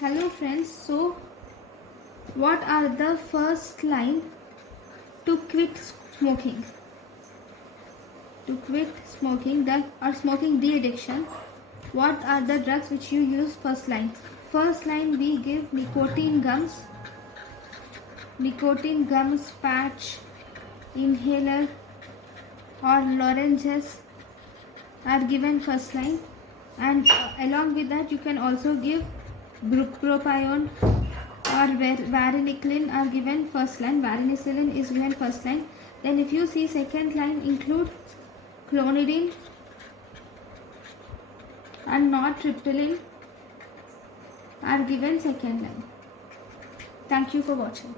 Hello friends, so what are the first line to quit smoking? To quit smoking or smoking de-addiction, what are the drugs which you use first line? First line we give nicotine gums patch, inhaler or lozenges are given first line, and along with that you can also give bupropion or varenicline are given first line. Varenicline is given first line. Then if you see second line include clonidine and nortriptyline are given second line. Thank you for watching.